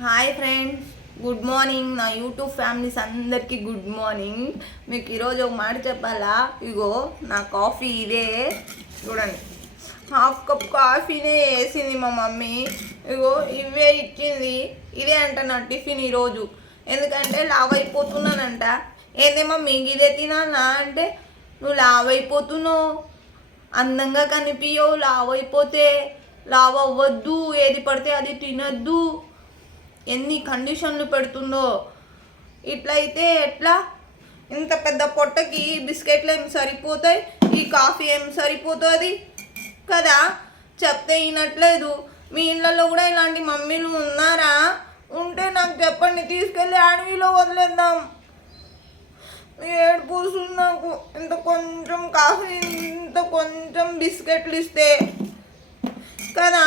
Hi friends, good morning. నా YouTube families అందరికీ good morning. మీకు ఈరోజు ఒక మాట చెప్పాలా? ఇగో నా కాఫీ ఇదే చూడండి. హాఫ్ కప్ కాఫీనే వేసింది మా మమ్మీ. ఇగో ఇవే ఇచ్చింది. ఇదే అంట నా టిఫిన్ ఈరోజు. ఎందుకంటే లావ్ అయిపోతున్నానంట. ఏందే మమ్మీ ఇదే తినాలా అంటే, నువ్వు లావ్ అయిపోతున్నావు, అందంగా కనిపించవు, లావ్ అయిపోతే లావ్ అవ్వద్దు, ఏది పడితే అది తినద్దు, ఎన్ని కండిషన్లు పెడుతుందో. ఇట్లయితే ఎట్లా? ఇంత పెద్ద పొట్టకి బిస్కెట్లు ఏం సరిపోతాయి, ఈ కాఫీ ఏం సరిపోతుంది కదా? చెప్తే వినట్లేదు. మీ ఇళ్ళల్లో కూడా ఇలాంటి మమ్మీలు ఉన్నారా? ఉంటే నాకు చెప్పండి, తీసుకెళ్ళి అడవిలో వదిలేద్దాం. ఏడుపోతుంది నాకు. ఇంత కొంచెం కాఫీ, ఇంత కొంచెం బిస్కెట్లు ఇస్తే కదా.